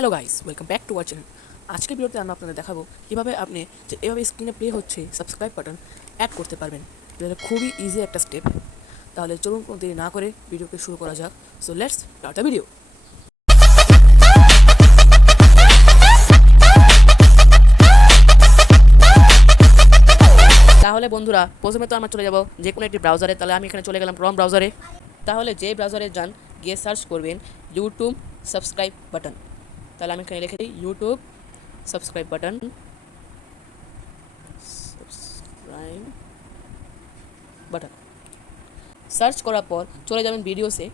Hello guys, welcome back to our channel. আজকের ভিডিওতে আমি আপনাদের দেখাবো কীভাবে আপনি যে এভাবে স্ক্রিনে প্লে হচ্ছে সাবস্ক্রাইব বাটন অ্যাড করতে পারবেন। এটা খুবই ইজি একটা স্টেপ। তাহলে চলুন কোনো দেরি না করে ভিডিওকে শুরু করা যাক। So let's start the video. তাহলে বন্ধুরা, প্রথমে তো আমরা চলে যাব যে কোনো একটি ব্রাউজারে। তাহলে আমি এখানে চলে গেলাম ক্রোম ব্রাউজারে। তাহলে যে ব্রাউজারে যান গিয়ে সার্চ করবেন ইউটিউব সাবস্ক্রাইব বাটন। তাহলে আমি এখানে লিখে দিই YouTube subscribe button, subscribe button. Search করার পর চলে যাবেন ভিডিওসে,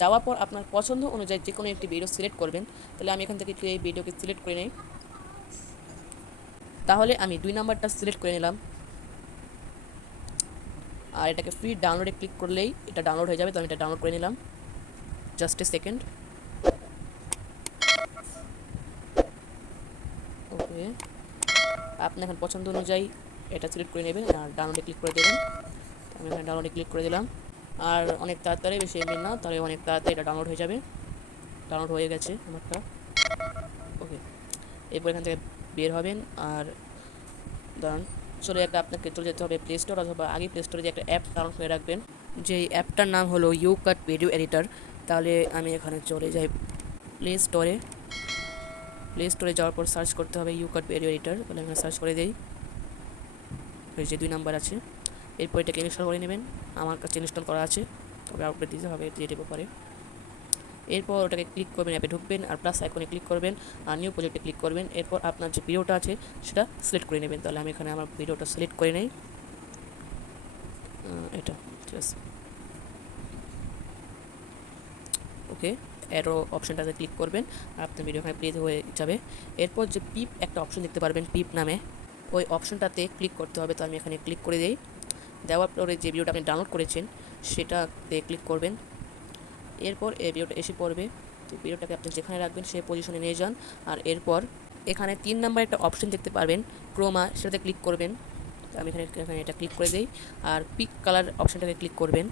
যাওয়ার পর আপনার পছন্দ অনুযায়ী যে কোনো একটি ভিডিও সিলেক্ট করবেন। তাহলে আমি এখান থেকে এই ভিডিওকে সিলেক্ট করে নিই। তাহলে আমি 2 নাম্বারটা সিলেক্ট করে নিলাম, আর এটাকে ফ্রি ডাউনলোডে ক্লিক করলেই এটা ডাউনলোড হয়ে যাবে। তো আমি এটা ডাউনলোড করে নিলাম, জাস্ট এ সেকেন্ড। ওকে, আপনি এখন পছন্দ অনুযায়ী এটা সিলেক্ট করে নেবেন আর ডাউনলোডে ক্লিক করে দেবেন। আমি এখানে ডাউনলোডে ক্লিক করে দিলাম, আর অনেক তাড়াতাড়ি, বেশি এমবি না, তাহলে অনেক তাড়াতাড়ি এটা ডাউনলোড হয়ে যাবে। ডাউনলোড হয়ে গেছে আমারটা। ওকে, এরপর এখান থেকে বের হবেন আর ধরুন আপনাকে চলে যেতে হবে প্লে স্টোর, অথবা আগে প্লে স্টোরে যে একটা অ্যাপ ডাউনলোড করে রাখবেন, যেই অ্যাপটার নাম হলো ইউকাট ভিডিও এডিটর। তাহলে আমি এখানে চলে যাই প্লে স্টোরে। প্লে স্টোরে যাওয়ার পর সার্চ করতে হবে ইউকাট ভিডিও এডিটর। তাহলে এখানে সার্চ করে দিই, যে 2 নাম্বার আছে। এরপর এটাকে ইনস্টল করে নেবেন। আমার কাছে ইনস্টল করা আছে, তবে আপডেট দিতে হবে, দিয়ে দেবো পরে। এরপর ওটাকে ক্লিক করবেন, অ্যাপে ঢুকবেন আর প্লাস আইকনে ক্লিক করবেন আর নিউ প্রজেক্টে ক্লিক করবেন। এরপর আপনার যে ভিডিওটা আছে সেটা সিলেক্ট করে নেবেন। তাহলে আমি এখানে আমার ভিডিওটা সিলেক্ট করে নেই, এটা ঠিক আছে। ওকে, অ্যারো অপশানটাতে ক্লিক করবেন আর আপনার ভিডিও এখানে প্লে হয়ে যাবে। এরপর যে পিপ একটা অপশন দেখতে পারবেন পিপ নামে, ওই অপশনটাতে ক্লিক করতে হবে। তো আমি এখানে ক্লিক করে দিই। দেওয়ার পরে যে ভিডিওটা আপনি ডাউনলোড করেছেন সেটাতে ক্লিক করবেন। এরপর এই ভিডিওটা এসে পড়বে। তো ভিডিওটাকে আপনি যেখানে রাখবেন সেই পজিশনে নিয়ে যান। আর এরপর এখানে 3 নাম্বার একটা অপশন দেখতে পারবেন ক্রোমা, সেটাতে ক্লিক করবেন। তো আমি এখানে এটা ক্লিক করে দিই আর পিক কালার অপশানটাকে ক্লিক করবেন।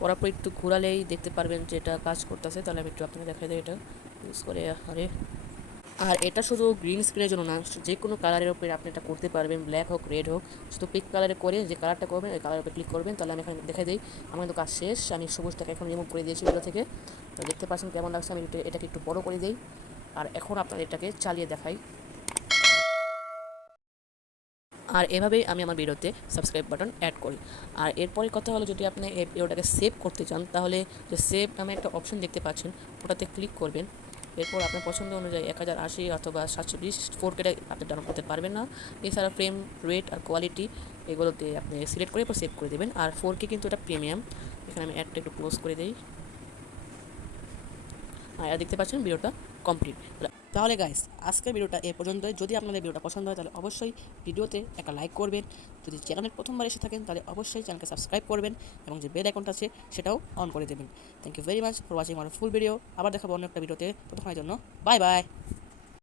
করার পর একটু ঘোরালেই দেখতে পারবেন যে এটা কাজ করতেছে। তাহলে আমি একটু আপনাকে দেখাই দিই এটা ইউজ করে। আর এটা শুধু গ্রিন স্ক্রিনের জন্য না, যে কোনো কালারের উপরে আপনি এটা করতে পারবেন, ব্ল্যাক হোক রেড হোক। শুধু পিক কালারে করে যে কালারটা করবেন ওই কালারের উপরে ক্লিক করবেন। তাহলে আমি এখানে দেখাই দিই, আমার কিন্তু কাজ শেষ। আমি সবুজটাকে এখন রিমুভ করে দিয়েছি ভিডিও থেকে। তো দেখতে পাচ্ছেন কেমন লাগছে। আমি এটাকে একটু বড় করে দিই আর এখন আপনাদের এটাকে চালিয়ে দেখাই। আর এভাবেই আমি আমার ভিডিওতে সাবস্ক্রাইব বাটন অ্যাড করি। আর এরপরের কথা হলো, যদি আপনি এই ভিডিওটাকে সেভ করতে চান তাহলে যে সেভ নামে একটা অপশন দেখতে পাচ্ছেন ওটাতে ক্লিক করবেন। এরপর আপনার পছন্দ অনুযায়ী 1080 অথবা 720 4K আপনি ডাউনলোড করতে পারবেন না। এছাড়া ফ্রেম রেট আর কোয়ালিটি এগুলোতে আপনি সিলেক্ট করে এরপর সেভ করে দেবেন। আর 4K কিন্তু এটা প্রিমিয়াম। এখানে আমি অ্যাডটা একটু ক্লোজ করে দিই। আর দেখতে পাচ্ছেন ভিডিওটা কমপ্লিট। তাহলে গাইস, আজকের ভিডিওটা এ পর্যন্তই। যদি আপনাদের ভিডিওটা পছন্দ হয় তাহলে অবশ্যই ভিডিওতে একটা লাইক করবেন। যদি চ্যানেলে প্রথমবার এসে থাকেন তাহলে অবশ্যই চ্যানেলকে সাবস্ক্রাইব করবেন এবং যে বেল আইকনটা আছে সেটাও অন করে দেবেন। Thank you very much for watching our full video. আবার দেখাবো অন্য একটা ভিডিওতে। ততক্ষণের জন্য বাই বাই।